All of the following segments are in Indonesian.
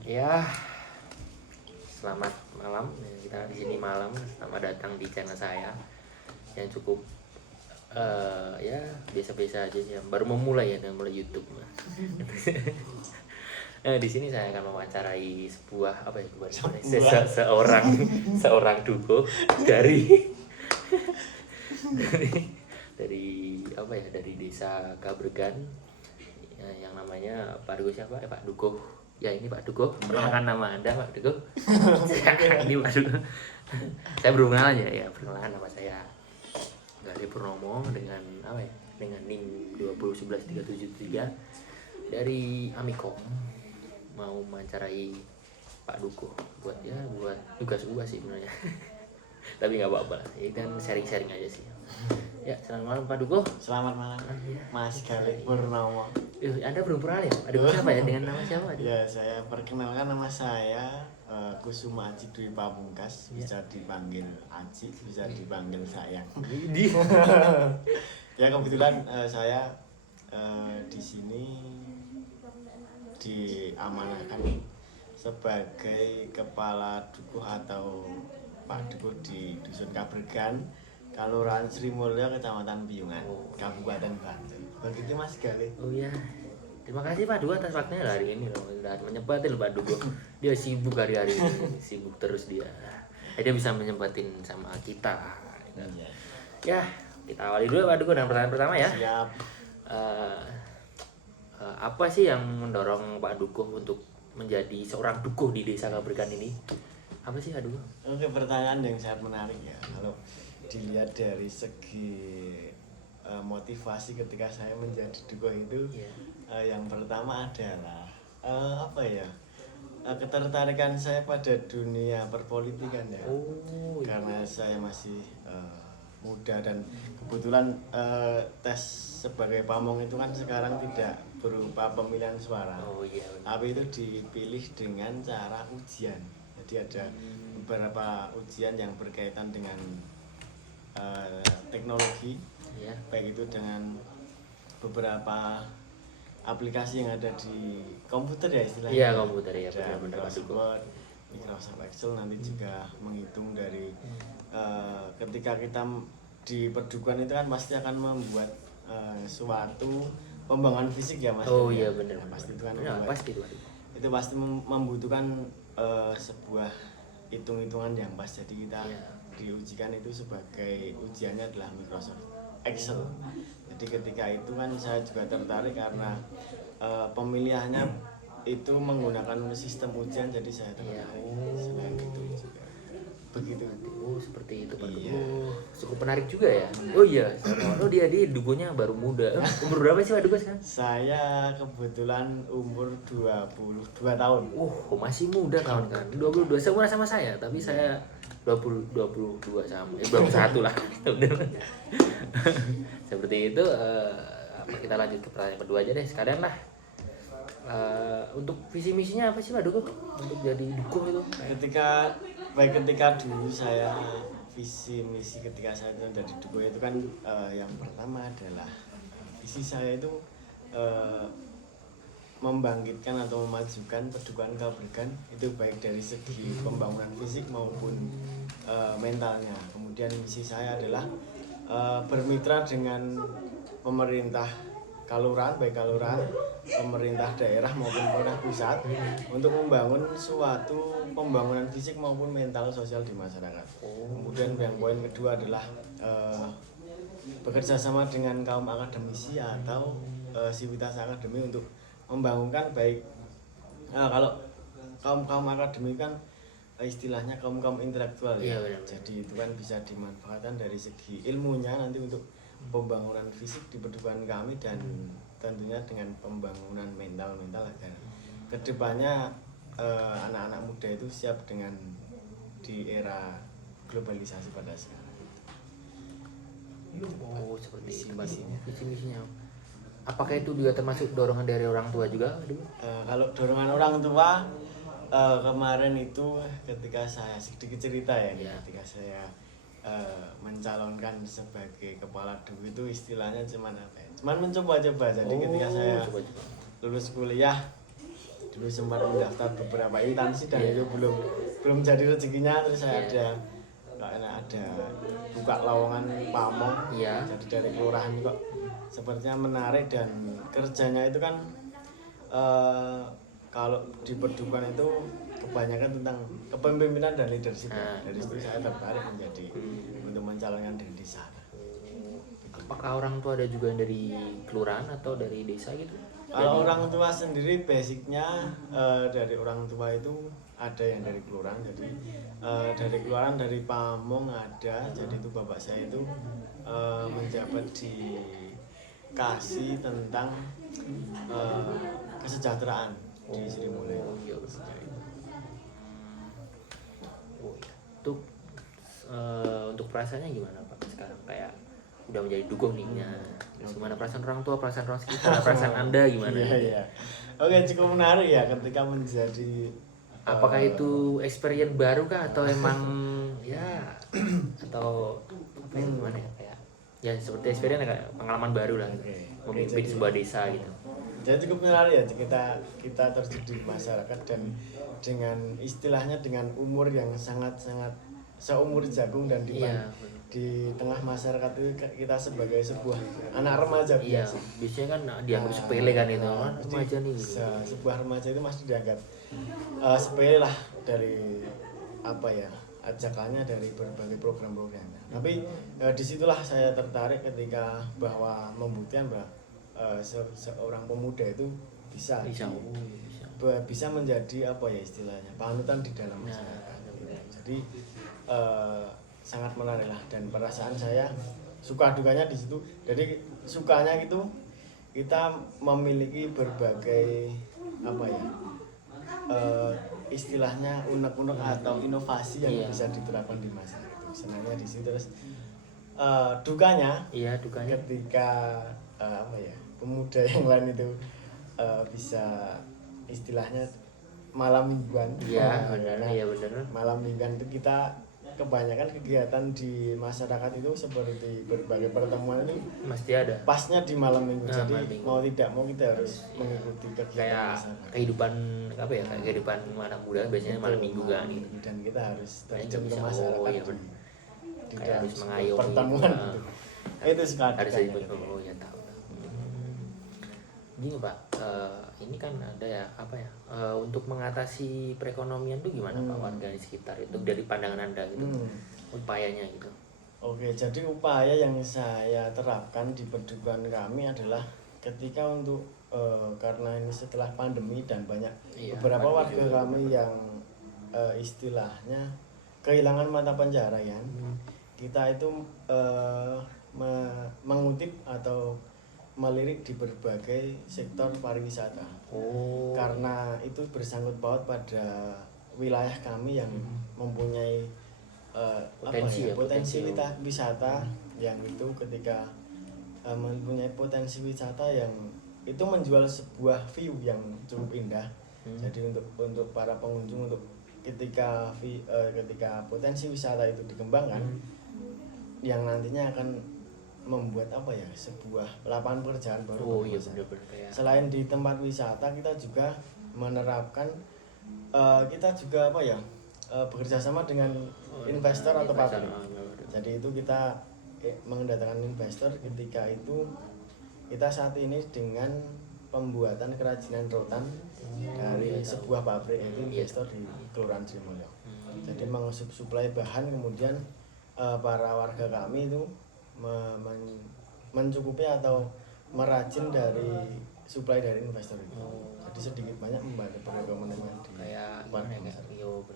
Ya, selamat malam. Kita di sini malam. Selamat datang di channel saya yang cukup ya biasa-biasa aja sih. Baru memulai ya, mulai YouTube. Di sini saya akan mewawancarai sebuah apa ya, seorang seorang duko dari dari dari apa ya, dari desa Kabregan ya, yang namanya Pak Duko siapa? Pak Duko. Ya ini Pak Duko, perkenalkan nama Anda Pak Duko. Ini Pak Duko. Saya belum kenal aja ya, perkenalan nama saya Gali Purnomo dengan apa ya? Dengan NIM 2011373 dari Amikom. Mau mewawancarai Pak Duko buat tugas gua sih sebenarnya. Tapi nggak apa-apa, ini kan sharing-sharing aja sih. Ya, selamat malam Pak Duko. Selamat malam, Iya. Mas Gali Purnomo. Anda belum pernah ya? Ada siapa ya, dengan nama siapa? Ya, saya perkenalkan nama saya Kusuma Aji Dwi Pamungkas. Ya. Bisa dipanggil Aji, bisa dipanggil sayang. Di. Ya kebetulan saya di sini diamanahkan sebagai kepala dukuh atau Pak Dukuh di Dusun Kabregan, Kelurahan Sri Mulya, Kecamatan Piyungan, Kabupaten Bantul. Begitu Mas Gali. Oh ya. Terima kasih Pak Duko atas waktunya hari ini loh. Udah menyempatin Pak Duko. Dia sibuk hari-hari ini, sibuk terus dia. Dia bisa menyempatin sama kita. Ya, kita awali dulu Pak Duko dengan pertanyaan pertama ya. Siap. Apa sih yang mendorong Pak Duko untuk menjadi seorang dukuh di desa Kabregan ini? Apa sih Pak Duko? Oke, pertanyaan yang sangat menarik ya. Kalau dilihat dari segi motivasi ketika saya menjadi dukuh itu, yang pertama adalah apa ya? Ketertarikan saya pada dunia perpolitikan ya. Karena saya masih muda dan kebetulan tes sebagai pamong itu kan sekarang tidak berupa pemilihan suara. Tapi itu dipilih dengan cara ujian. Jadi ada beberapa ujian yang berkaitan dengan teknologi, baik itu dengan beberapa aplikasi yang ada di komputer ya istilahnya. Iya, komputer ya, Ada benar-benar Microsoft Word, Microsoft Excel, nanti juga menghitung dari ketika kita di perdukuhan itu kan pasti akan membuat suatu pembangunan fisik ya Mas. Oh iya benar. Nah, pasti itu kan pasti itu. Itu pasti membutuhkan sebuah hitung-hitungan yang pas. Jadi kita diujikan itu sebagai ujiannya adalah Microsoft Excel. Jadi ketika itu kan saya juga tertarik karena pemilihannya itu menggunakan sistem ujian, jadi saya tertarik. Selain itu juga begitu. Oh seperti itu Pak. Iya. Cukup menarik juga ya. Oh iya. Oh dia dukunya baru muda. Umur berapa sih Pak Duko sekarang? Saya kebetulan umur 22 tahun. Masih muda tahun kan. 22 seumuran sama saya, tapi saya 22 sama. 21 lah. Seperti itu. Kita lanjut ke pertanyaan kedua aja deh sekalian lah. Untuk visi misinya apa sih Pak Duko untuk jadi dukuh itu? Ketika dulu saya visi misi ketika saya jadi dukuh itu kan yang pertama adalah visi saya itu membangkitkan atau memajukan perdukuhan Kabregan itu baik dari segi pembangunan fisik maupun mentalnya. Kemudian misi saya adalah bermitra dengan pemerintah kalurahan, baik kalurahan, pemerintah daerah maupun pemerintah pusat untuk membangun suatu pembangunan fisik maupun mental sosial di masyarakat. Kemudian yang poin kedua adalah bekerja sama dengan kaum akademisi atau sivitas akademi untuk membangunkan baik kalau kaum akademi kan istilahnya kaum intelektual ya. Jadi itu kan bisa dimanfaatkan dari segi ilmunya nanti untuk pembangunan fisik di perdukuhan kami dan tentunya dengan pembangunan mental agar kedepannya anak-anak muda itu siap dengan di era globalisasi pada sekarang. Seperti itu visi misinya. Apakah itu juga termasuk dorongan dari orang tua juga? Kalau dorongan orang tua kemarin itu ketika saya sedikit cerita ya. Ketika saya mencalonkan sebagai kepala dukuh itu istilahnya cuman mencoba-coba. Jadi ketika saya lulus kuliah dulu sempat mendaftar beberapa instansi dan itu belum jadi rezekinya, terus saya ada buka lowongan pamong, jadi dari kelurahan kok sepertinya menarik dan kerjanya itu kan kalau di perdukuhan itu kebanyakan tentang kepemimpinan dan leadership. Dari situ saya tertarik menjadi untuk mencalonkan diri di sana. Apakah orang tua ada juga yang dari kelurahan atau dari desa gitu? Kalau orang tua sendiri basicnya dari orang tua itu ada yang dari kelurahan, jadi dari kelurahan dari Pamong ada, jadi itu bapak saya itu menjabat di kasih tentang kesejahteraan di Sri Mulyani. Untuk perasaannya gimana Pak sekarang, kayak udah menjadi dukuh nih? Gimana perasaan orang tua, perasaan orang sekitar, perasaan Anda gimana? Iya. Oke, cukup menarik ya ketika menjadi. Apakah itu experience baru kah atau emang ya atau apa ya, gimana ya, kayak ya seperti experience kayak pengalaman baru lah gitu. Memimpin sebuah desa gitu. Jadi cukup menarik ya kita terjun di masyarakat dan dengan istilahnya dengan umur yang sangat seumur jagung dan di tengah masyarakat itu kita sebagai sebuah anak remaja biasa. Biasanya kan dianggap sepele kan itu, remaja nih. Sebuah remaja itu masih dianggap sepele lah dari apa ya, ajakannya dari berbagai program-programnya. Tapi disitulah saya tertarik ketika bahwa membuktikan bahwa seorang pemuda itu bisa menjadi apa ya istilahnya panutan di dalam masyarakat. Jadi sangat menarik lah, dan perasaan saya suka dukanya di situ. Jadi sukanya itu kita memiliki berbagai apa ya istilahnya unek-unek atau inovasi yang bisa diterapkan di masyarakat. Senangnya di situ. Terus dukanya ketika apa ya pemuda yang lain itu bisa istilahnya malam mingguan. Iya benar. Malam mingguan itu kita kebanyakan kegiatan di masyarakat itu seperti berbagai pertemuan itu pasti ada pasnya di malam minggu. Jadi mau tidak mau kita harus mengikuti kegiatan kayak masyarakat. Kehidupan apa ya, kayak kehidupan anak muda biasanya malam minggu kan gitu. Dan kita harus terjun ke bisa, masyarakat di kayak harus mengayomi pertemuan gitu. Itu sekali harus ya tahu. Gini Pak, ini kan ada ya apa ya untuk mengatasi perekonomian tuh gimana Pak warga di sekitar itu dari pandangan Anda gitu, upayanya gitu. Oke, jadi upaya yang saya terapkan di perdukuhan kami adalah ketika untuk karena ini setelah pandemi dan banyak beberapa warga kami yang istilahnya kehilangan mata pencaharian, kita itu mengutip atau melirik di berbagai sektor pariwisata. Karena itu bersangkut paut pada wilayah kami yang mempunyai potensi wisata yang itu ketika mempunyai potensi wisata yang itu menjual sebuah view yang cukup indah. Jadi untuk para pengunjung, untuk ketika potensi wisata itu dikembangkan, yang nantinya akan membuat apa ya sebuah lapangan pekerjaan baru. Selain di tempat wisata, kita juga menerapkan kita juga apa ya bekerja sama dengan investor atau pabrik. Jadi itu kita mendatangkan investor. Ketika itu kita saat ini dengan pembuatan kerajinan rotan dari sebuah pabrik, yaitu investor di Kelurahan Sri Mulyani. Jadi mensuplai bahan, kemudian para warga kami itu mencukupi atau merajin dari suplai dari investor itu. Jadi sedikit banyak membantu perekonomian di kayak gimana ya,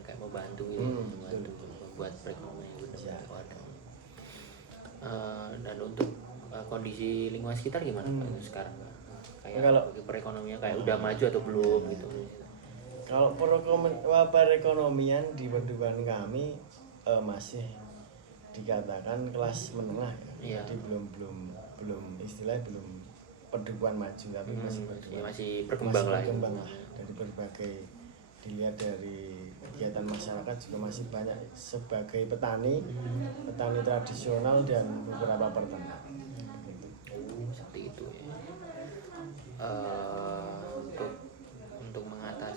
kayak membantu membuat perekonomian warga. Dan untuk kondisi lingkungan sekitar gimana Pak sekarang? Kayak kalau perekonomian kayak udah maju atau belum gitu? Kalau perekonomian di perdukuhan kami masih dikatakan kelas menengah ya. Jadi belum istilahnya belum perdukuhan maju, tapi masih berkembang lah. Dari berbagai dilihat dari kegiatan masyarakat juga masih banyak sebagai petani tradisional dan beberapa peternak. Seperti itu ya. Untuk mengatasi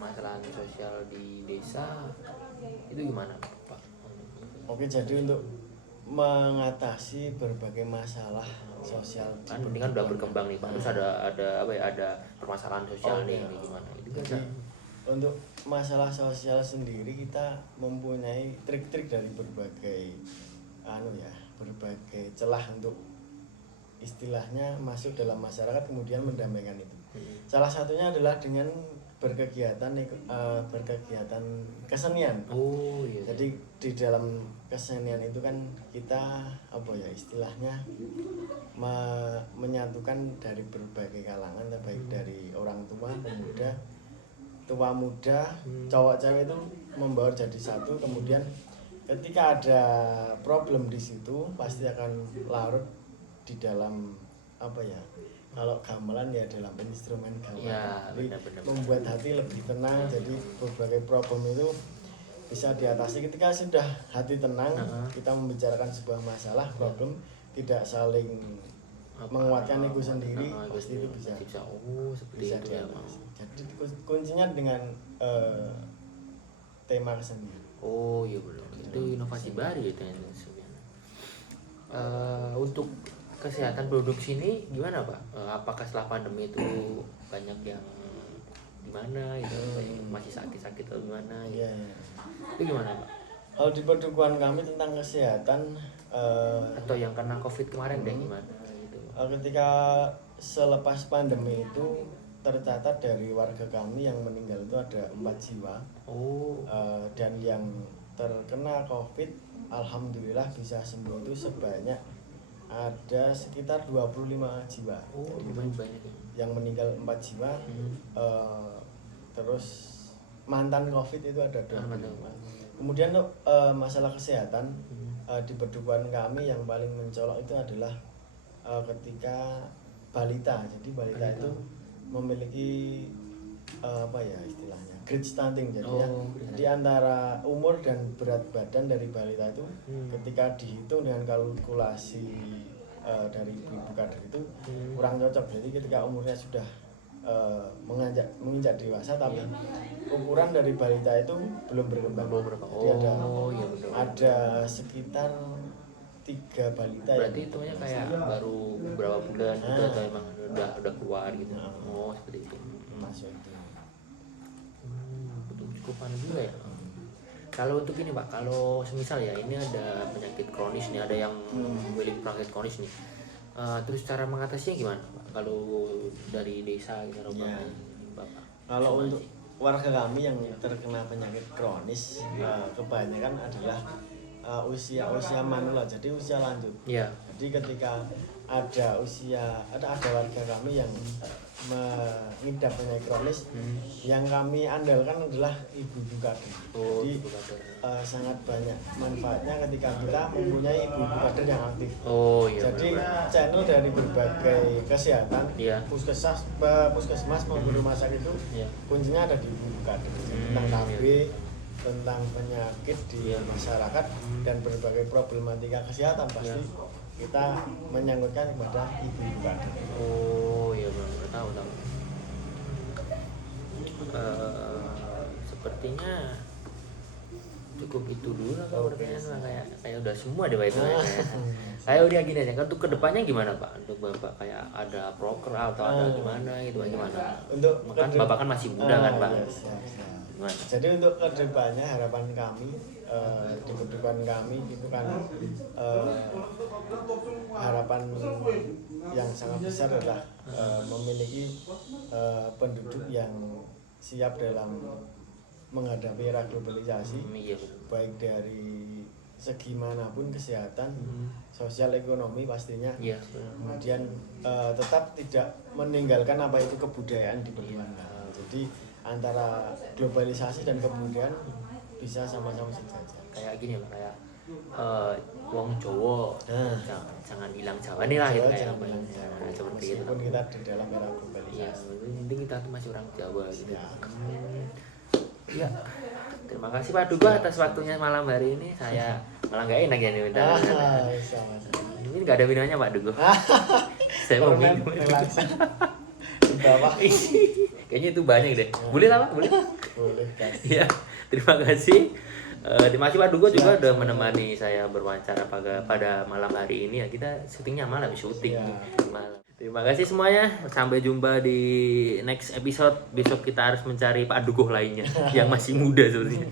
permasalahan sosial di desa itu gimana Pak? Oke, jadi untuk mengatasi berbagai masalah sosial di Kan ini kan udah perdukuhan berkembang nih Pak, terus ada apa ya, ada permasalahan sosial nih, ini gimana? Itu Jadi untuk masalah sosial sendiri kita mempunyai trik-trik dari berbagai berbagai celah untuk istilahnya masuk dalam masyarakat kemudian mendamaikan itu. Salah satunya adalah dengan berkegiatan kesenian. Oh iya. Jadi di dalam kesenian itu kan kita istilahnya menyatukan dari berbagai kalangan, baik dari orang tua, pemuda, tua muda, cowok cewek itu membaur jadi satu. Kemudian ketika ada problem di situ pasti akan larut di dalam kalau gamelan ya dalam instrumen gamelan. Ya, Jadi benar-benar. membuat hati lebih tenang. Jadi berbagai problem itu bisa diatasi ketika sudah hati tenang. Kita membicarakan sebuah masalah, problem, tidak saling menguatkan ego sendiri, pasti itu bisa seperti itu ya Bang. Jadi kuncinya dengan tema kesenian. Oh iya benar, itu inovasi baru ya ternyata sebenarnya. Untuk kesehatan penduduk sini gimana Pak? Apakah setelah pandemi itu banyak yang gimana gitu, masih sakit-sakit atau gimana gitu? Iya. Itu gimana Pak? Kalau di perdukuhan kami tentang kesehatan Atau yang kena COVID kemarin deh gimana gitu? Ketika selepas pandemi itu tercatat dari warga kami yang meninggal itu ada 4 jiwa. Oh. Dan yang terkena COVID alhamdulillah bisa sembuh itu sebanyak ada sekitar 25 jiwa. Oh, jadi lumayan banyak ya. Yang meninggal 4 jiwa. Terus mantan COVID itu ada 25. Kemudian untuk masalah kesehatan di perdukuhan kami yang paling mencolok itu adalah ketika balita. Jadi balita itu memiliki istilahnya grade stunting. Jadi di antara umur dan berat badan dari balita itu ketika dihitung dengan kalkulasi dari ibu kader itu kurang cocok. Jadi ketika umurnya sudah menginjak dewasa tapi ukuran dari balita itu belum berkembang. Jadi ada sekitar 3 balita. Berarti itunya kayak baru beberapa bulan gitu atau emang udah keluar gitu. Oh seperti itu. Masuk itu. Betul, cukup anu juga ya. Kalau untuk ini Pak, kalau semisal ya ini ada penyakit kronis nih, ada yang memiliki penyakit kronis nih. Terus cara mengatasinya gimana Pak? Kalau dari desa gitu Bapak? Kalau untuk warga kami yang terkena penyakit kronis kebanyakan adalah usia manula, jadi usia lanjut. Iya. Jadi ketika ada warga kami yang mengidap penyakit kronis, yang kami andalkan adalah ibu-ibu kader. Jadi sangat banyak manfaatnya ketika kita mempunyai ibu-ibu kader yang aktif. Oh iya. Jadi channel dari berbagai kesehatan, puskesmas maupun rumah sakit itu kuncinya ada di ibu-ibu kader. Tentang KB, tentang penyakit di masyarakat dan berbagai problematika kesehatan pasti kita menyangkutkan kepada ibu-ibu kader. Oh iya benar, tahu. Sepertinya cukup itu dulu lah Pak, pertanyaan kayak udah semua deh Pak itu. Kayak udah gini aja kan, untuk kedepannya gimana Pak? Untuk Bapak kayak ada proker atau ada gimana gitu, gimana? Untuk kan Bapak kan masih muda kan Pak. Gimana? Jadi untuk kedepannya harapan kami di kehidupan kami itu kan harapan yang sangat besar adalah memiliki penduduk yang siap dalam menghadapi era globalisasi, baik dari segi manapun, kesehatan, sosial, ekonomi pastinya. Kemudian tetap tidak meninggalkan apa itu kebudayaan di perdukuhan. Jadi antara globalisasi dan kebudayaan bisa sama-sama sejajar. Kayak gini Pak, kayak wong Jawa jangan bilang Jawa nih lah gitu, kayak seperti itu. Meskipun kita di dalam era globalisasi. Penting kita tuh masih orang Jawa gitu. Ya, terima kasih Pak Dugo atas waktunya malam hari ini. Saya malah nggak enak ya nih bentar. Ini nggak ada minumnya Pak Dugo. Saya mau minum. Di bawah. Kayaknya itu banyak deh. Boleh lah Pak, boleh. Boleh kan. Iya, terima kasih. Terima kasih Pak Dugo juga udah menemani saya berwawancara pada malam hari ini ya. Kita syutingnya malam, syuting malam. Terima kasih semuanya. Sampai jumpa di next episode. Besok kita harus mencari Pak Dugo lainnya yang masih muda sepertinya.